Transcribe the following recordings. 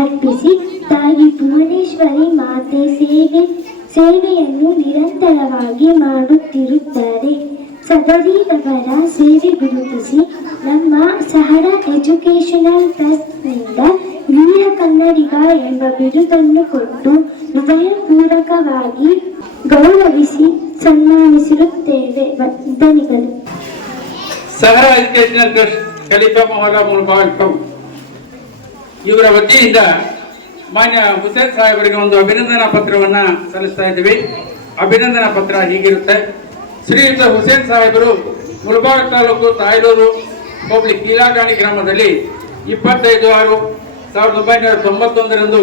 ಅರ್ಪಿಸಿ ತಾಯಿ ಭುವನೇಶ್ವರಿ ಮಾತೆ ಸೇವೆಯನ್ನು ನಿರಂತರವಾಗಿ ಮಾಡುತ್ತಿರುತ್ತಾರೆ. ಸದರಿಯವರ ಸೇವೆ ಗುರುತಿಸಿ ನಮ್ಮ ಸಹರಾ ಎಜುಕೇಶನಲ್ ಟ್ರಸ್ಟ್ನಿಂದ ವೀರ ಕನ್ನಡಿಗ ಎಂಬ ಬಿರುದನ್ನು ಕೊಟ್ಟು ಹೃದಯಪೂರ್ವಕವಾಗಿ ಗೌರವಿಸಿ ಸನ್ಮಾನಿಸಿರುತ್ತೇವೆ. ಧನ್ಯವಾದಗಳು. Sahara educational trust Khalifa Mohalla Mulbagal ಇವರ ವತಿಯಿಂದ ಮಾನ್ಯ ಹುಸೇನ್ ಸಾಹೇಬರಿಗೆ ಒಂದು ಅಭಿನಂದನಾ ಪತ್ರವನ್ನ ಸಲ್ಲಿಸ್ತಾ ಇದ್ದೀವಿ. ಅಭಿನಂದನಾ ಪತ್ರ ಹೀಗಿರುತ್ತೆ. ಶ್ರೀಯುತ ಹುಸೇನ್ ಸಾಹೇಬರು ಮುಲ್ಬಾಗಲ್ ತಾಲೂಕು ತಾಯ್ಲೂರು ಹೋಬಳಿ ಕೀಲಾಗಾಣಿ ಗ್ರಾಮದಲ್ಲಿ 25/6/1991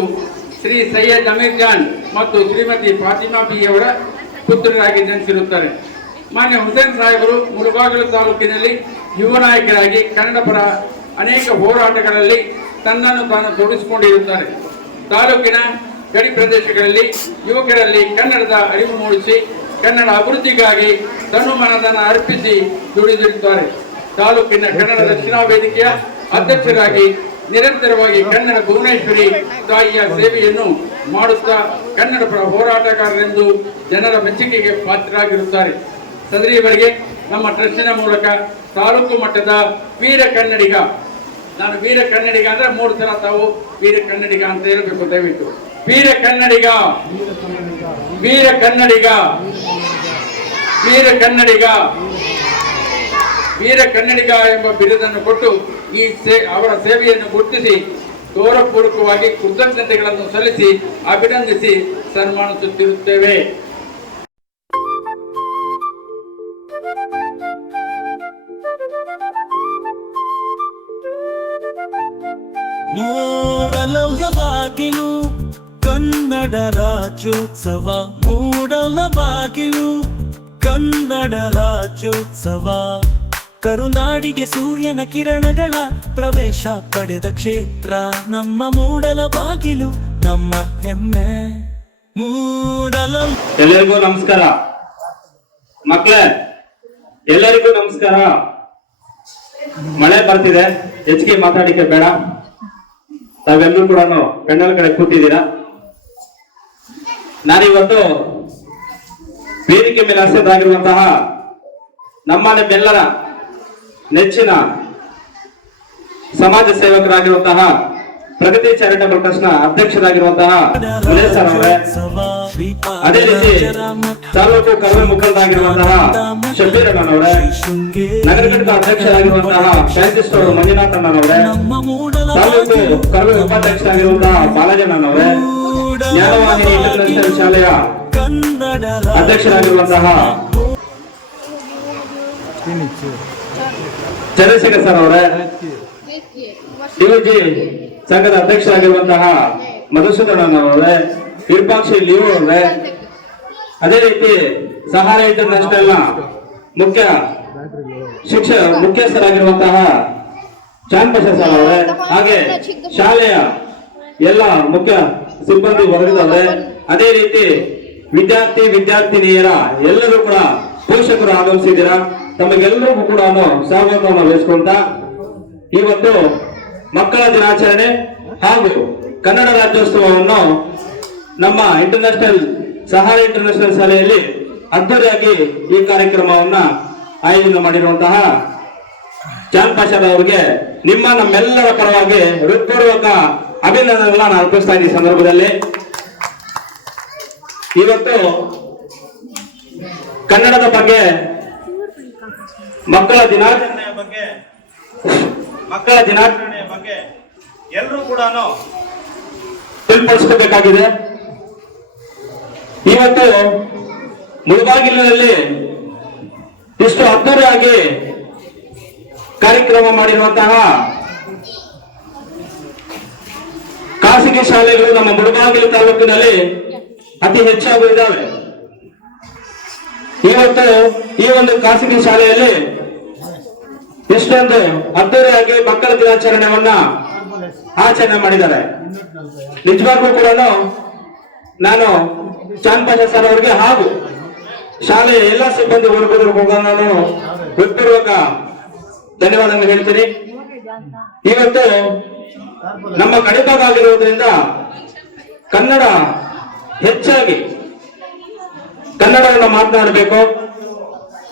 ಶ್ರೀ ಸೈಯದ್ ಅಮೀರ್ ಜಾನ್ ಮತ್ತು ಶ್ರೀಮತಿ ಫಾತಿಮಾ ಬಿ ಅವರ ಪುತ್ರರಾಗಿ ಜನಿಸಿರುತ್ತಾರೆ. ಮಾನ್ಯ ಹುಸೇನ್ ಸಾಹೇಬರು ಮುಳಬಾಗಿಲು ತಾಲೂಕಿನಲ್ಲಿ ಯುವ ನಾಯಕರಾಗಿ ಕನ್ನಡ ಪರ ಅನೇಕ ಹೋರಾಟಗಳಲ್ಲಿ ತನ್ನನ್ನು ತಾನು ತೊಡಗಿಸಿಕೊಂಡಿರುತ್ತಾರೆ. ತಾಲೂಕಿನ ಗಡಿ ಪ್ರದೇಶಗಳಲ್ಲಿ ಯುವಕರಲ್ಲಿ ಕನ್ನಡದ ಅರಿವು ಮೂಡಿಸಿ ಕನ್ನಡ ಅಭಿವೃದ್ಧಿಗಾಗಿ ತನು ಮನದನ್ನ ಅರ್ಪಿಸಿ ದುಡಿದಿರುತ್ತಾರೆ. ತಾಲೂಕಿನ ಕನ್ನಡ ರಕ್ಷಣಾ ವೇದಿಕೆಯ ಅಧ್ಯಕ್ಷರಾಗಿ ನಿರಂತರವಾಗಿ ಕನ್ನಡ ಭುವನೇಶ್ವರಿ ತಾಯಿಯ ಸೇವೆಯನ್ನು ಮಾಡುತ್ತಾ ಕನ್ನಡ ಪರ ಹೋರಾಟಗಾರರೆಂದು ಜನರ ಮೆಚ್ಚುಗೆಗೆ ಪಾತ್ರರಾಗಿರುತ್ತಾರೆ. ಸದರಿಯವರಿಗೆ ನಮ್ಮ ಟ್ರಸ್ಟಿನ ಮೂಲಕ ತಾಲೂಕು ಮಟ್ಟದ ವೀರ ಕನ್ನಡಿಗ, ನಾನು ವೀರ ಕನ್ನಡಿಗ ಅಂದ್ರೆ 3 ಸಲ ತಾವು ವೀರ ಕನ್ನಡಿಗ ಅಂತ ಹೇಳಬೇಕು ದಯವಿಟ್ಟು. ವೀರ ಕನ್ನಡಿಗ, ವೀರ ಕನ್ನಡಿಗ, ವೀರ ಕನ್ನಡಿಗ, ವೀರ ಕನ್ನಡಿಗ ಎಂಬ ಬಿರುದನ್ನು ಕೊಟ್ಟು ಈ ಅವರ ಸೇವೆಯನ್ನು ಗುರುತಿಸಿ ಗೌರವಪೂರ್ವಕವಾಗಿ ಕೃತಜ್ಞತೆಗಳನ್ನು ಸಲ್ಲಿಸಿ ಅಭಿನಂದಿಸಿ ಸನ್ಮಾನಿಸುತ್ತಿರುತ್ತೇವೆ. ಮೂಡಲವಾಗಿಯೂ ಕನ್ನಡ ರಾಜ್ಯೋತ್ಸವ, ಮೂಡಲವಾಗಿಯೂ ಕನ್ನಡ ರಾಜ್ಯೋತ್ಸವ, ಕರುನಾಡಿಗೆ ಸೂರ್ಯನ ಕಿರಣಗಳ ಪ್ರವೇಶ ಪಡೆದ ಕ್ಷೇತ್ರ ನಮ್ಮ ಮೂಡಲಬಾಗಿಲು, ನಮ್ಮ ಹೆಮ್ಮೆ ಮೂಡಲ. ಎಲ್ಲರಿಗೂ ನಮಸ್ಕಾರ ಮಕ್ಕಳೇ, ಎಲ್ಲರಿಗೂ ನಮಸ್ಕಾರ. ಮಳೆ ಬರ್ತಿದೆ, ಹೆಚ್ಚಿಗೆ ಮಾತಾಡಿಕೆ ಬೇಡ. ತಾವೆಲ್ಲರೂ ಕೂಡ ಪೆಂಡಲ್ ಕಡೆ ಕೂತಿದ್ದೀರಾ. ನಾನಿವತ್ತು ವೇದಿಕೆ ಮೇಲೆ ಹಸಿರಾಗಿರುವಂತಹ ನಮ್ಮ ನಿಮ್ಮೆಲ್ಲರ ನೆಚ್ಚಿನ ಸಮಾಜ ಸೇವಕರಾಗಿರುವಂತಹ ಪ್ರಗತಿ ಚಾರಿಟಬಲ್ ಟ್ರಸ್ಟ್ ನ ಅಧ್ಯಕ್ಷರಾಗಿರುವಂತಹ ಮುನೇಶ್ ಸರ್ ಅವರೇ, ಅದೇ ರೀತಿ ತಾಲೂಕು ಕರ್ವೆ ಮುಖಂಡರಾಗಿರುವಂತಹ ಶಬ್ಬೀರ್ ಅಣ್ಣನವರೇ, ನಗರ ಘಟಕ ಅಧ್ಯಕ್ಷರಾಗಿರುವಂತಹ ಸೈಂಟಿಸ್ಟ್ ಅವರು ಮಂಜುನಾಥ್ ಅಣ್ಣನವರೇ, ತಾಲೂಕು ಕರ್ವೆ ಉಪಾಧ್ಯಕ್ಷರಾಗಿರುವಂತಹ ಬಾಲಾಜಿ ಅಣ್ಣನವರೇ, ಜ್ಞಾನವಾಹಿನಿ ಇಂಟರ್ನ್ಯಾಷನಲ್ ಶಾಲೆಯ ಅಧ್ಯಕ್ಷರಾಗಿರುವಂತಹ ಚಂದ್ರಶೇಖರ್ ಸರ್ ಅವರೇ, ಡಿವಿಜಿ ಸಂಘದ ಅಧ್ಯಕ್ಷರಾಗಿರುವಂತಹ ಮಧುಸೂದನ್ ಅವರೇ, ವಿರೂಪಾಕ್ಷಿ ಲಿಯೋ ಅವರೇ, ಅದೇ ರೀತಿ ಸಹಾರಾ ಇಂಟರ್ನ್ಯಾಷನಲ್ ನ ಮುಖ್ಯಸ್ಥರಾಗಿರುವಂತಹ ಚಾಂದ್ ಸರ್ ಅವರೇ, ಹಾಗೆ ಶಾಲೆಯ ಎಲ್ಲ ಮುಖ್ಯ ಸಿಬ್ಬಂದಿ ವರ್ಗದವರೇ, ಅದೇ ರೀತಿ ವಿದ್ಯಾರ್ಥಿನಿಯರ ಎಲ್ಲರೂ ಕೂಡ ಪೋಷಕರು ಆಗಮಿಸಿದ್ದೀರಾ. ತಮಗೆಲ್ಲರಿಗೂ ಕೂಡ ಸ್ವಾಗತವನ್ನು ವಹಿಸಿಕೊಂತ ಇವತ್ತು ಮಕ್ಕಳ ದಿನಾಚರಣೆ ಹಾಗೂ ಕನ್ನಡ ರಾಜ್ಯೋತ್ಸವವನ್ನು ನಮ್ಮ ಸಹಾರಾ ಇಂಟರ್ನ್ಯಾಷನಲ್ ಶಾಲೆಯಲ್ಲಿ ಅದ್ದೂರಿಯಾಗಿ ಈ ಕಾರ್ಯಕ್ರಮವನ್ನ ಆಯೋಜನೆ ಮಾಡಿರುವಂತಹ ಚಾಂದ್ ಪಾಷಾ ಅವರಿಗೆ ನಮ್ಮೆಲ್ಲರ ಪರವಾಗಿ ಹೃತ್ಪೂರ್ವಕ ಅಭಿನಂದನೆಗಳನ್ನ ನಾನು ಅರ್ಪಿಸ್ತಾ ಇದ್ದೀನಿ. ಸಂದರ್ಭದಲ್ಲಿ ಇವತ್ತು ಕನ್ನಡದ ಬಗ್ಗೆ, ಮಕ್ಕಳ ದಿನಾಚರಣೆಯ ಬಗ್ಗೆ ಎಲ್ಲರೂ ಕೂಡ ತಿಳಿಪಡಿಸಬೇಕಾಗಿದೆ. ಇವತ್ತು ಮುಳಬಾಗಿಲಿನಲ್ಲಿ ಇಷ್ಟು ಅದ್ದೂರಿಯಾಗಿ ಕಾರ್ಯಕ್ರಮ ಮಾಡಿರುವಂತಹ ಖಾಸಗಿ ಶಾಲೆಗಳು ನಮ್ಮ ಮುಳಬಾಗಿಲು ತಾಲೂಕಿನಲ್ಲಿ ಅತಿ ಹೆಚ್ಚಾಗಿ ಇದ್ದಾವೆ. ಇವತ್ತು ಈ ಒಂದು ಖಾಸಗಿ ಶಾಲೆಯಲ್ಲಿ ಇಷ್ಟೊಂದು ಅದ್ದೂರಿಯಾಗಿ ಮಕ್ಕಳ ದಿನಾಚರಣೆಯನ್ನ ಆಚರಣೆ ಮಾಡಿದ್ದಾರೆ. ನಿಜವಾಗ್ಲೂ ಕೂಡ ನಾನು ಚಾಂದ್ ಪಾಷಾ ಸರ್ ಅವರಿಗೆ ಹಾಗೂ ಶಾಲೆಯ ಎಲ್ಲ ಸಿಬ್ಬಂದಿ ವರ್ಗದವರಿಗೂ ನಾನು ಹೃತ್ಪೂರ್ವಕ ಧನ್ಯವಾದ ಹೇಳ್ತೀನಿ. ಇವತ್ತು ನಮ್ಮ ಗಡಿಭಾಗ ಆಗಿರುವುದರಿಂದ ಕನ್ನಡ ಹೆಚ್ಚಾಗಿ ಕನ್ನಡವನ್ನು ಮಾತನಾಡಬೇಕು.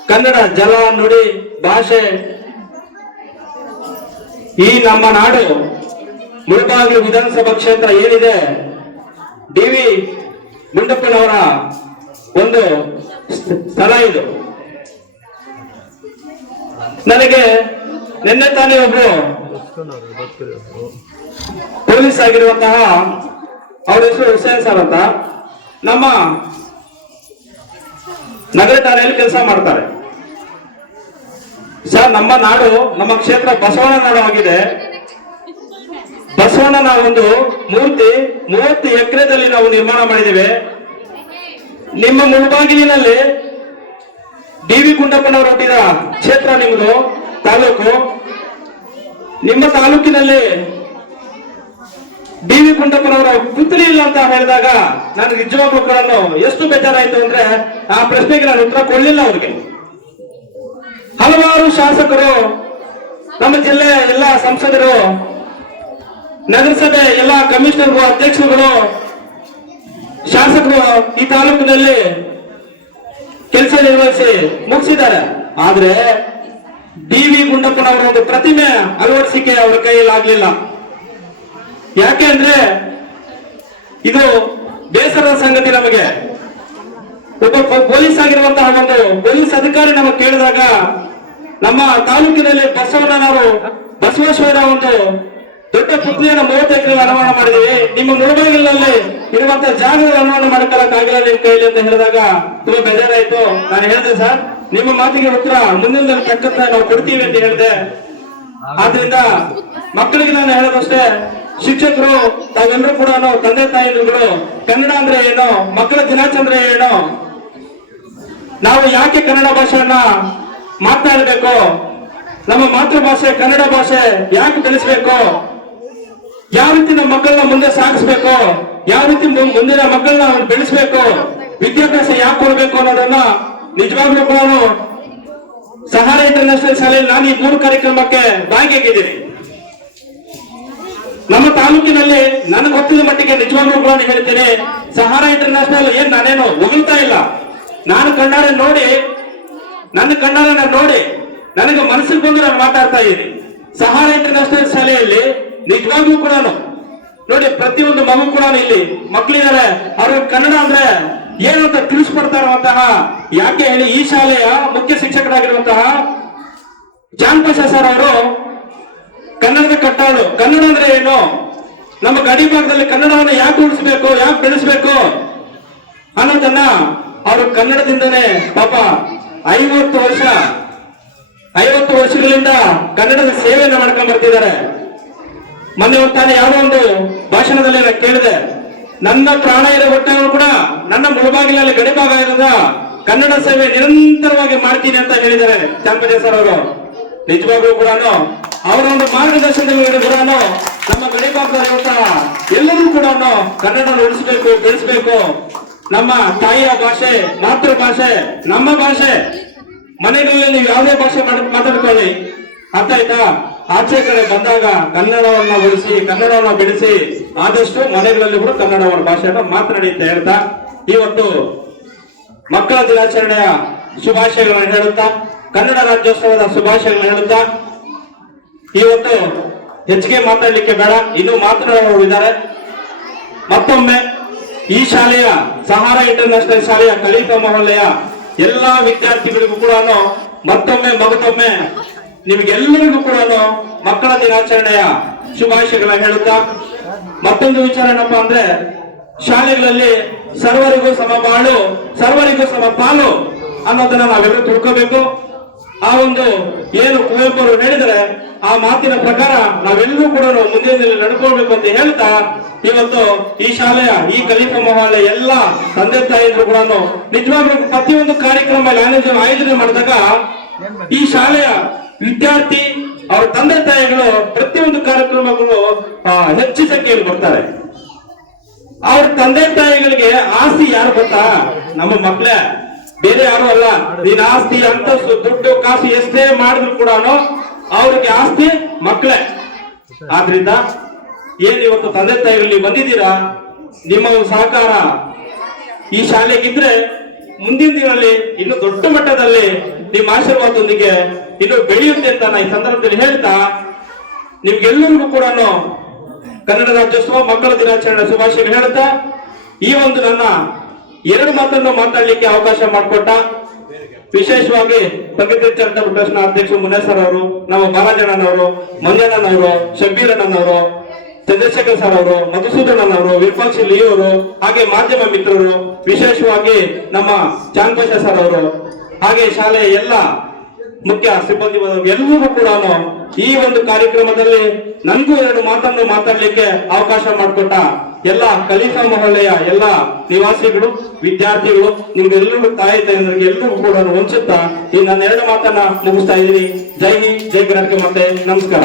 ಕನ್ನಡ ಜಲ, ನುಡಿ, ಭಾಷೆ. ಈ ನಮ್ಮ ನಾಡು ಮುಳಬಾಗಿಲು ವಿಧಾನಸಭಾ ಕ್ಷೇತ್ರ ಏನಿದೆ, ಡಿ.ವಿ. ಗುಂಡಪ್ಪನವರ ಒಂದು ಸ್ಥಳ ಇದು. ನನಗೆ ನಿನ್ನೆ ತಾನೇ ಒಬ್ರು ಪೊಲೀಸ್ ಆಗಿರುವಂತಹ, ಅವ್ರ ಹೆಸರು ಹುಸೇನ್ ಸರ್ ಅಂತ, ನಮ್ಮ ನಗರ ಠಾಣೆಯಲ್ಲಿ ಕೆಲಸ ಮಾಡ್ತಾರೆ. ಸರ್, ನಮ್ಮ ನಾಡು, ನಮ್ಮ ಕ್ಷೇತ್ರ ಬಸವಣ್ಣ ನಾಡು ಆಗಿದೆ. ಬಸವಣ್ಣನ ಒಂದು ಮೂರ್ತಿ 30 ಎಕರೆದಲ್ಲಿ ನಾವು ನಿರ್ಮಾಣ ಮಾಡಿದ್ದೇವೆ. ನಿಮ್ಮ ಮುಳಬಾಗಿಲಿನಲ್ಲಿ ಡಿ.ವಿ. ಗುಂಡಪ್ಪನವರು ಹುಟ್ಟಿದ ಕ್ಷೇತ್ರ ನಿಮ್ಮದು ತಾಲೂಕು. ನಿಮ್ಮ ತಾಲೂಕಿನಲ್ಲಿ ಡಿ.ವಿ. ಗುಂಡಪ್ಪನವರ ಪುತ್ರಿ ಇಲ್ಲ ಅಂತ ಹೇಳಿದಾಗ ನಾನು ನಿಜವಾಗ್ಲೂ ಕೂಡ ಎಷ್ಟು ಬೇಜಾರಾಯ್ತು ಅಂದ್ರೆ, ಆ ಪ್ರಶ್ನೆಗೆ ನಾನು ಉತ್ತರ ಕೊಡಲಿಲ್ಲ ಅವ್ರಿಗೆ. ಹಲವಾರು ಶಾಸಕರು, ನಮ್ಮ ಜಿಲ್ಲೆಯ ಎಲ್ಲ ಸಂಸದರು, ನಗರಸಭೆ ಎಲ್ಲ ಕಮಿಷನರ್ಗಳು, ಅಧ್ಯಕ್ಷರುಗಳು, ಶಾಸಕರು ಈ ತಾಲೂಕಿನಲ್ಲಿ ಕೆಲಸ ನಿರ್ವಹಿಸಿ ಮುಗಿಸಿದ್ದಾರೆ. ಆದ್ರೆ ಡಿ.ವಿ. ಗುಂಡಪ್ಪನವರ ಒಂದು ಪ್ರತಿಮೆ ಅಳವಡಿಸಿಕೆ ಅವರ ಕೈಯಲ್ಲಿ ಆಗ್ಲಿಲ್ಲ. ಯಾಕೆ ಅಂದ್ರೆ ಇದು ಬೇಸರದ ಸಂಗತಿ. ನಮಗೆ ಒಬ್ಬ ಪೊಲೀಸ್ ಆಗಿರುವಂತಹ ಒಂದು ಪೊಲೀಸ್ ಅಧಿಕಾರಿ ನಮಗೆ ಕೇಳಿದಾಗ, ನಮ್ಮ ತಾಲೂಕಿನಲ್ಲಿ ಬಸವೇಶ್ವರ ಒಂದು ದೊಡ್ಡ ಪುತ್ರಿಯನ್ನು 30 ಎಕರೆ ಅನುಮಾನ ಮಾಡಿದೀವಿ, ನಿಮ್ಮ ಮುಳಬಾಗಿಲಿನಲ್ಲಿ ಇರುವಂತಹ ಜಾಗದ ಅನುಮಾನ ಮಾಡ್ಕೊಳ್ಳಕ್ಕಾಗಿಲ್ಲ ನಿಮ್ಮ ಕೈಲಿ ಅಂತ ಹೇಳಿದಾಗ ತುಂಬಾ ಬೇಜಾರಾಯ್ತು. ನಾನು ಹೇಳಿದೆ, ಸರ್, ನಿಮ್ಮ ಮಾತಿಗೆ ಉತ್ತರ ಮುಂದಿನ ತಕ್ಕಂತ ನಾವು ಕೊಡ್ತೀವಿ ಅಂತ ಹೇಳಿದೆ. ಆದ್ರಿಂದ ಮಕ್ಕಳಿಗೆ ನಾನು ಹೇಳೋದಷ್ಟೇ, ಶಿಕ್ಷಕರು ತಾವೆಲ್ಲರೂ ಕೂಡ ತಂದೆ ತಾಯಿಗಳು ಕನ್ನಡ ಅಂದ್ರೆ ಏನು, ಮಕ್ಕಳ ದಿನಾಚರಣೆ ಏನು, ನಾವು ಯಾಕೆ ಕನ್ನಡ ಭಾಷೆಯನ್ನ ಮಾತನಾಡಬೇಕು, ನಮ್ಮ ಮಾತೃಭಾಷೆ ಕನ್ನಡ ಭಾಷೆ ಯಾಕೆ ಬೆಳೆಸಬೇಕು, ಯಾವ ರೀತಿ ನಮ್ಮ ಮಕ್ಕಳನ್ನ ಮುಂದೆ ಸಾಗಿಸ್ಬೇಕು, ಯಾವ ರೀತಿ ಮುಂದಿನ ಮಕ್ಕಳನ್ನ ಬೆಳೆಸಬೇಕು, ವಿದ್ಯಾಭ್ಯಾಸ ಯಾಕೆ ಕೊಡ್ಬೇಕು ಅನ್ನೋದನ್ನ ನಿಜವಾಗ್ಲೂ ಕೂಡ ಸಹಾರ ಇಂಟರ್ನ್ಯಾಷನಲ್ ಶಾಲೆಯಲ್ಲಿ ನಾನು ಈ 3 ಕಾರ್ಯಕ್ರಮಕ್ಕೆ ಭಾಗಿಯಾಗಿದ್ದೀನಿ. ನಮ್ಮ ತಾಲೂಕಿನಲ್ಲಿ ನನಗೆ ಗೊತ್ತಿದ್ದ ಮಟ್ಟಿಗೆ ನಿಜವಾಗ್ಲೂ ಕೂಡ ಹೇಳ್ತೇನೆ, ಸಹಾರ ಇಂಟರ್ನ್ಯಾಷನಲ್ ನಾನೇನು ಹೊಗಳ್ತಾ ಇಲ್ಲ. ನಾನು ಕಣ್ಣಾರೆ ನೋಡಿ, ನನ್ನ ಕಣ್ಣಾರೆ ನೋಡಿ ನನಗೆ ಮನಸ್ಸಿಗೆ ಬಂದು ನಾನು ಮಾತಾಡ್ತಾ ಇದ್ದೀನಿ. ಸಹಾರ ಇಂಟರ್ನ್ಯಾಷನಲ್ ಶಾಲೆಯಲ್ಲಿ ನಿಜವಾಗ್ಲೂ ಕೂಡ ನೋಡಿ, ಪ್ರತಿಯೊಂದು ಮಗು ಕೂಡ ಇಲ್ಲಿ ಮಕ್ಕಳಿದ್ದಾರೆ, ಅವ್ರಿಗೆ ಕನ್ನಡ ಅಂದ್ರೆ ಏನು ಅಂತ ತಿಳಿಸ್ಕೊಡ್ತಾ ಇರುವಂತಹ, ಯಾಕೆ ಹೇಳಿ ಈ ಶಾಲೆಯ ಮುಖ್ಯ ಶಿಕ್ಷಕರಾಗಿರುವಂತಹ ಜಾನ್ಪಶ ಸರ್ ಅವರು ಕನ್ನಡದ ಕಟ್ಟಾಳು, ಕನ್ನಡ ಅಂದ್ರೆ ಏನು, ನಮ್ಮ ಗಡಿ ಭಾಗದಲ್ಲಿ ಕನ್ನಡವನ್ನು ಯಾಕೆ ಉಳಿಸಬೇಕು, ಯಾಕೆ ಬೆಳೆಸಬೇಕು ಅನ್ನೋದನ್ನ ಅವರು ಕನ್ನಡದಿಂದನೇ ಪಾಪ 50 ವರ್ಷಗಳಿಂದ ಕನ್ನಡದ ಸೇವೆಯನ್ನು ಮಾಡ್ಕೊಂಡು ಬರ್ತಿದ್ದಾರೆ. ಮೊನ್ನೆ ತಾನೇ ಯಾವುದೋ ಒಂದು ಭಾಷಣದಲ್ಲಿ ನಾನು ಕೇಳಿದೆ, ನನ್ನ ಪ್ರಾಣ ಇರೋ ಹೊಟ್ಟೆಗಳು ಕೂಡ ನನ್ನ ಮುಳಬಾಗಿಲಲ್ಲಿ ಗಡಿಭಾಗ ಇರೋದ ಕನ್ನಡ ಸೇವೆ ನಿರಂತರವಾಗಿ ಮಾಡ್ತೀನಿ ಅಂತ ಹೇಳಿದ್ದಾರೆ ಚಾಂಪಜ ಸರ್ ಅವರು. ನಿಜವಾಗ್ಲೂ ಕೂಡ ಅವರ ಒಂದು ಮಾರ್ಗದರ್ಶನದಲ್ಲಿ ಕೂಡ ನಮ್ಮ ಗಡಿಭಾಗದಲ್ಲಿರುವಂತಹ ಎಲ್ಲರೂ ಕೂಡ ಕನ್ನಡ ಉಳಿಸಬೇಕು, ಬೆಳೆಸಬೇಕು. ನಮ್ಮ ತಾಯಿಯ ಭಾಷೆ, ಮಾತೃಭಾಷೆ, ನಮ್ಮ ಭಾಷೆ. ಮನೆಗಳಲ್ಲಿ ನೀವು ಯಾವುದೇ ಭಾಷೆ ಮಾತಾಡ್ಕೊಳ್ಳಿ, ಅರ್ಥ ಆಯ್ತಾ? ಆಚೆ ಕಡೆ ಬಂದಾಗ ಕನ್ನಡವನ್ನ ಉಳಿಸಿ, ಕನ್ನಡವನ್ನ ಬೆಳೆಸಿ, ಆದಷ್ಟು ಮನೆಗಳಲ್ಲಿ ಕೂಡ ಕನ್ನಡವನ್ನ ಭಾಷೆಯನ್ನು ಮಾತನಾಡಿ ಅಂತ ಹೇಳ್ತಾ, ಇವತ್ತು ಮಕ್ಕಳ ದಿನಾಚರಣೆಯ ಶುಭಾಶಯಗಳನ್ನು ಹೇಳುತ್ತಾ, ಕನ್ನಡ ರಾಜ್ಯೋತ್ಸವದ ಶುಭಾಶಯಗಳನ್ನು ಹೇಳುತ್ತಾ, ಇವತ್ತು ಹೆಚ್ಚಿಗೆ ಮಾತಾಡ್ಲಿಕ್ಕೆ ಬೇಡ, ಇನ್ನೂ ಮಾತನಾಡುವವರು ಇದ್ದಾರೆ. ಮತ್ತೊಮ್ಮೆ ಈ ಶಾಲೆಯ ಸಹಾರ ಇಂಟರ್ನ್ಯಾಷನಲ್ ಶಾಲೆಯ ಖಲೀಫಾ ಮೊಹಲ್ಲೆಯ ಎಲ್ಲಾ ವಿದ್ಯಾರ್ಥಿಗಳಿಗೂ ಕೂಡ ಮತ್ತೊಮ್ಮೆ ನಿಮಗೆಲ್ಲರಿಗೂ ಕೂಡ ಮಕ್ಕಳ ದಿನಾಚರಣೆಯ ಶುಭಾಶಯಗಳನ್ನ ಹೇಳುತ್ತಾ, ಮತ್ತೊಂದು ವಿಚಾರ ಏನಪ್ಪಾ ಅಂದ್ರೆ, ಶಾಲೆಗಳಲ್ಲಿ ಸರ್ವರಿಗೂ ಸಮಬಾಳು, ಸರ್ವರಿಗೂ ಸಮಪಾಲು ಅನ್ನೋದನ್ನ ನಾವೆಲ್ಲರೂ ತಿಳ್ಕೋಬೇಕು. ಆ ಒಂದು ಏನು ಕುವೆಂಪು ಅವರು ಹೇಳಿದರೆ, ಆ ಮಾತಿನ ಪ್ರಕಾರ ನಾವೆಲ್ಲರೂ ಕೂಡ ಮುಂದಿನ ನಡ್ಕೊಳ್ಬೇಕು ಅಂತ ಹೇಳ್ತಾ, ಇವತ್ತು ಈ ಶಾಲೆಯ ಈ ಖಲೀಫಾ ಮೊಹಲ್ಲೆ ಎಲ್ಲ ತಂದೆ ತಾಯಿದ್ರು ಕೂಡ ನಿಜವಾಗ್ಲೂ ಪ್ರತಿಯೊಂದು ಕಾರ್ಯಕ್ರಮ ಆಯೋಜನೆ ಮಾಡಿದಾಗ ಈ ಶಾಲೆಯ ವಿದ್ಯಾರ್ಥಿ ಅವರ ತಂದೆ ತಾಯಿಗಳು ಪ್ರತಿಯೊಂದು ಕಾರ್ಯಕ್ರಮಗಳು ಹೆಚ್ಚು ಸಂಖ್ಯೆಯಲ್ಲಿ ಬರ್ತಾರೆ. ಅವ್ರ ತಂದೆ ತಾಯಿಗಳಿಗೆ ಆಸ್ತಿ ಯಾರು ಗೊತ್ತಾ? ನಮ್ಮ ಮಕ್ಕಳೇ, ಬೇರೆ ಯಾರು ಅಲ್ಲ. ನೀನ್ ಆಸ್ತಿ ಅಂತಸ್ತು ದುಡ್ಡು ಕಾಸು ಎಷ್ಟೇ ಮಾಡಿದ್ರು ಕೂಡ ಅವ್ರಿಗೆ ಆಸ್ತಿ ಮಕ್ಕಳೇ. ಆದ್ರಿಂದ ಏನ್ ಇವತ್ತು ತಂದೆ ತಾಯಿಗಳಲ್ಲಿ ಬಂದಿದ್ದೀರಾ, ನಿಮ್ಮ ಒಂದು ಸಹಕಾರ ಈ ಶಾಲೆಗಿದ್ರೆ ಮುಂದಿನ ದಿನಗಳಲ್ಲಿ ಇನ್ನು ದೊಡ್ಡ ಮಟ್ಟದಲ್ಲಿ ನಿಮ್ಮ ಆಶೀರ್ವಾದದೊಂದಿಗೆ ಇನ್ನು ಬೆಳೆಯುತ್ತೆ ಅಂತ ನಾನು ಈ ಸಂದರ್ಭದಲ್ಲಿ ಹೇಳ್ತಾ, ನಿಮ್ಗೆಲ್ಲರಿಗೂ ಕೂಡ ಕನ್ನಡ ರಾಜ್ಯೋತ್ಸವ ಮಕ್ಕಳ ದಿನಾಚರಣೆ ಶುಭಾಶಯಗಳು ಹೇಳ್ತಾ, ಈ ಒಂದು ನನ್ನ 2 ಮಾತನ್ನು ಮಾತಾಡ್ಲಿಕ್ಕೆ ಅವಕಾಶ ಮಾಡಿಕೊಟ್ಟ ವಿಶೇಷವಾಗಿ ಪ್ರಗತಿ ಚಾರಿಟಬಲ್ ಟ್ರಸ್ಟ್ ನ ಅಧ್ಯಕ್ಷ ಮುನ್ನೆ ಸರ್ ಅವರು, ನಮ್ಮ ಬಾಲಜಣ್ಣನವರು, ಮಂಜಣ್ಣನವರು, ಶಬ್ಬೀರ್ ಅಣ್ಣನವರು, ಚಂದ್ರಶೇಖರ್ ಸರ್ ಅವರು, ಮಧುಸೂದನ್ ಅವರು, ವಿರೂಪಾಕ್ಷ ಲೀ ಅವರು, ಹಾಗೆ ಮಾಧ್ಯಮ ಮಿತ್ರರು, ವಿಶೇಷವಾಗಿ ನಮ್ಮ ಚಾಂದ್ಪಾಷ ಸರ್ ಅವರು, ಹಾಗೆ ಶಾಲೆಯ ಎಲ್ಲ ಮುಖ್ಯ ಸಿಬ್ಬಂದಿ ಎಲ್ಲರಿಗೂ ಕೂಡ ಈ ಒಂದು ಕಾರ್ಯಕ್ರಮದಲ್ಲಿ ನನಗೂ 2 ಮಾತನ್ನು ಮಾತಾಡ್ಲಿಕ್ಕೆ ಅವಕಾಶ ಮಾಡಿಕೊಟ್ಟ ಎಲ್ಲ ಕಲಿಕಾ ಮಹಲ್ಲೆಯ ಎಲ್ಲ ನಿವಾಸಿಗಳು, ವಿದ್ಯಾರ್ಥಿಗಳು, ನಿಮ್ಗೆಲ್ಲರಿಗೂ ತಾಯಿ ತಾಯಂದ್ರಿಗೆ ಎಲ್ಲರಿಗೂ ಕೂಡ ವಂಚುತ್ತಾ ಈ ನನ್ನ 2 ಮಾತನ್ನ ಮುಗಿಸ್ತಾ ಇದ್ದೀನಿ. ಜೈ ಹಿಂದ್, ಜೈ ಕರ್ನಾಟಕ, ಮತ್ತೆ ನಮಸ್ಕಾರ.